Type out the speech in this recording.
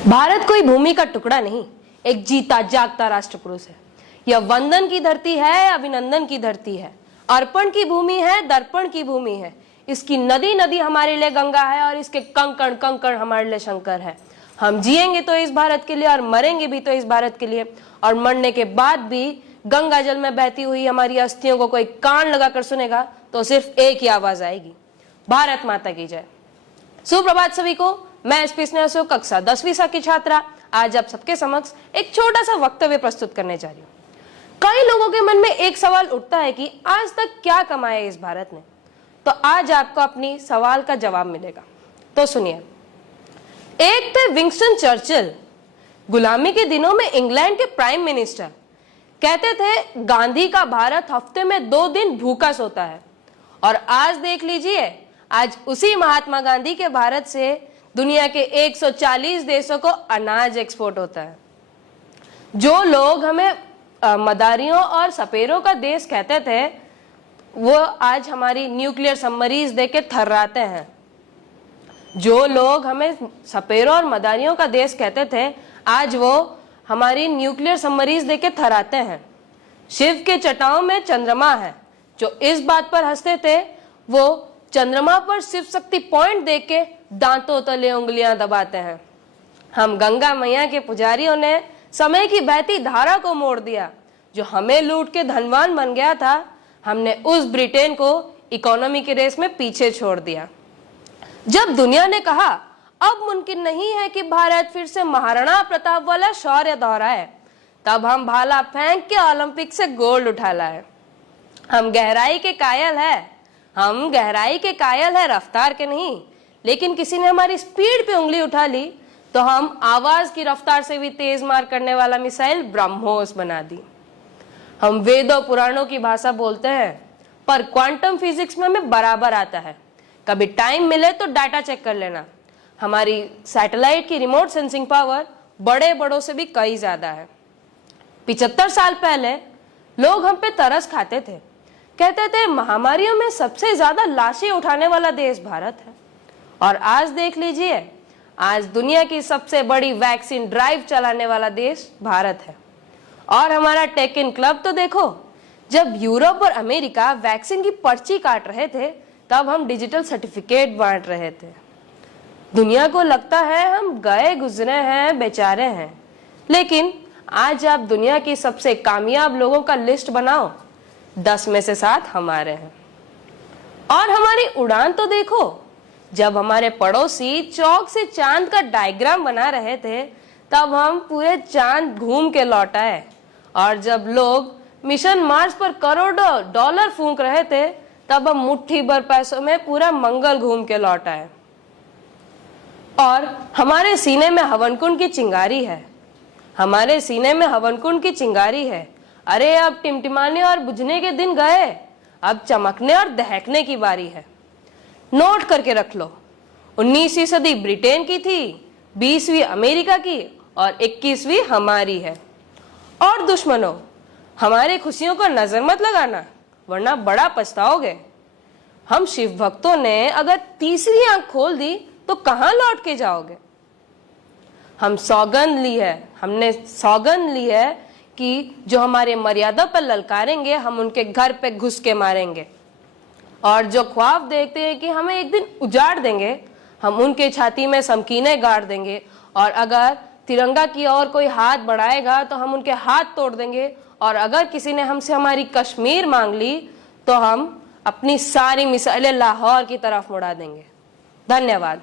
भारत कोई भूमि का टुकड़ा नहीं, एक जीता जागता राष्ट्र पुरुष है। यह वंदन की धरती है, अभिनंदन की धरती है, अर्पण की भूमि है, दर्पण की भूमि है। इसकी नदी नदी हमारे लिए गंगा है और इसके कंकण कंकण हमारे लिए शंकर है। हम जिएंगे तो इस भारत के लिए और मरेंगे भी तो इस भारत के लिए, और मरने के बाद भी गंगा जल में बहती हुई हमारी अस्थियों को कोई कान लगाकर सुनेगा तो सिर्फ एक ही आवाज आएगी, भारत माता की जय। सुप्रभात सभी को, मैं एसपी स्नेहा कक्षा 10वीं सा की छात्रा आज आप सबके समक्ष एक छोटा सा वक्तव्य प्रस्तुत करने जा रही हूँ। कई लोगों के मन में एक सवाल उठता है कि आज तक क्या कमाया इस भारत ने, तो आज आपको अपनी सवाल का जवाब मिलेगा। तो सुनिए, एक थे विंस्टन चर्चिल, गुलामी के दिनों में इंग्लैंड के प्राइम मिनिस्टर। कहते थे गांधी का भारत हफ्ते में 2 दिन भूखा सोता है, और आज देख लीजिए, आज उसी महात्मा गांधी के भारत से दुनिया के 140 देशों को अनाज एक्सपोर्ट होता है। जो लोग हमें मदारियों और सपेरों का देश कहते थे, वो आज हमारी न्यूक्लियर सबमरीज देख के थर्राते हैं। जो लोग हमें सपेरों और मदारियों का देश कहते थे, आज वो हमारी न्यूक्लियर सबमरीज देख के थर्राते हैं। शिव के चटाओं में चंद्रमा है। जो इस बात पर हंसते थे, वो चंद्रमा पर शिव शक्ति पॉइंट देख के दांतों तले उंगलियां दबाते हैं। हम गंगा मैया के पुजारियों ने समय की बहती धारा को मोड़ दिया। जो हमें लूट के धनवान बन गया था, हमने उस ब्रिटेन को इकोनॉमी की रेस में पीछे छोड़ दिया। जब दुनिया ने कहा अब मुमकिन नहीं है कि भारत फिर से महाराणा प्रताप वाला शौर्य दोहराए, तब हम भाला फेंक के ओलंपिक से गोल्ड उठा लाए। हम गहराई के कायल है, रफ्तार के नहीं। लेकिन किसी ने हमारी स्पीड पे उंगली उठा ली तो हम आवाज की रफ्तार से भी तेज मार करने वाला मिसाइल ब्रह्मोस बना दी। हम वेदों पुराणों की भाषा बोलते हैं, पर क्वांटम फिजिक्स में हमें बराबर आता है। कभी टाइम मिले तो डाटा चेक कर लेना। हमारी सैटेलाइट की रिमोट सेंसिंग पावर बड़े बड़ों से भी कई ज्यादा है। 75 साल पहले लोग हम पे तरस खाते थे, कहते थे महामारियों में सबसे ज्यादा लाशें उठाने वाला देश भारत है। और आज देख लीजिए, आज दुनिया की सबसे बड़ी वैक्सीन ड्राइव चलाने वाला देश भारत है। और हमारा टेक इन क्लब तो देखो, जब यूरोप और अमेरिका वैक्सीन की पर्ची काट रहे थे, तब हम डिजिटल सर्टिफिकेट बांट रहे थे। दुनिया को लगता है हम गए गुजरे हैं, बेचारे हैं। लेकिन आज आप दुनिया की सबसे कामयाब लोगों का लिस्ट बनाओ, 10 में से 7 हमारे हैं। और हमारी उड़ान तो देखो, जब हमारे पड़ोसी चौक से चांद का डायग्राम बना रहे थे, तब हम पूरे चांद घूम के लौट आए। और जब लोग मिशन मार्स पर करोड़ों डॉलर फूंक रहे थे, तब हम मुट्ठी भर पैसों में पूरा मंगल घूम के लौट आए। और हमारे सीने में हवन कुंड की चिंगारी है, हमारे सीने में हवन कुंड की चिंगारी है। अरे अब टिमटिमाने और बुझने के दिन गए, अब चमकने और दहकने की बारी है। नोट करके रख लो, 19वीं सदी ब्रिटेन की थी, 20वीं अमेरिका की और 21वीं हमारी है। और दुश्मनों, हमारी खुशियों को नजर मत लगाना, वरना बड़ा पछताओगे। हम शिव भक्तों ने अगर तीसरी आंख खोल दी तो कहां लौट के जाओगे। हमने सौगंध ली है कि जो हमारे मर्यादा पर ललकारेंगे, हम उनके घर पे घुस के मारेंगे। और जो ख्वाब देखते हैं कि हमें एक दिन उजाड़ देंगे, हम उनके छाती में समकीने गाड़ देंगे। और अगर तिरंगा की ओर कोई हाथ बढ़ाएगा तो हम उनके हाथ तोड़ देंगे। और अगर किसी ने हमसे हमारी कश्मीर मांग ली तो हम अपनी सारी मिसाइलें लाहौर की तरफ उड़ा देंगे। धन्यवाद।